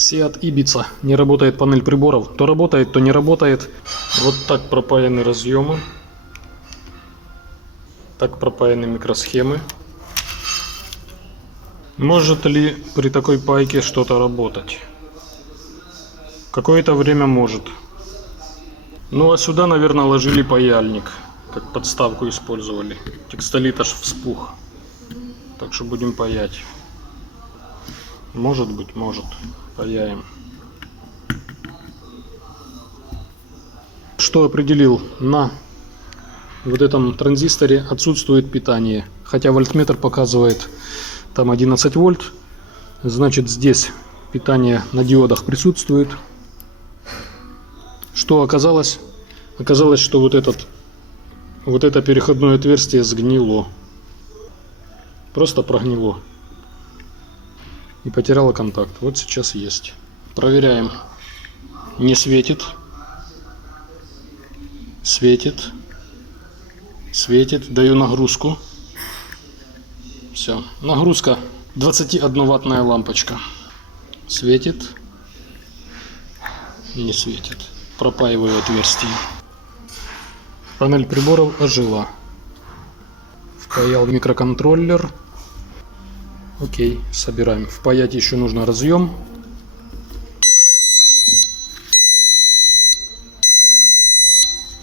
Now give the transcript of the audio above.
Seat Ibiza. Не работает панель приборов. То работает, то не работает. Вот так пропаяны разъемы. Так пропаяны микросхемы. Может ли при такой пайке что-то работать? Какое-то время может. Ну а сюда, наверное, ложили паяльник. Как подставку использовали. Текстолит аж вспух. Так что будем паять. Может быть, может. Паяем. Что определил? На вот этом транзисторе отсутствует питание. Хотя вольтметр показывает там 11 вольт. Значит здесь питание на диодах присутствует. Что оказалось? Оказалось, что вот этот вот это переходное отверстие сгнило. Просто прогнило. И потеряло контакт. Вот сейчас есть. Проверяем. Не светит. Светит. Светит. Даю нагрузку. Все. Нагрузка. 21 ваттная лампочка. Светит. Не светит. Пропаиваю отверстие. Панель приборов ожила. Впаял микроконтроллер. Окей, собираем. Впаять еще нужно разъем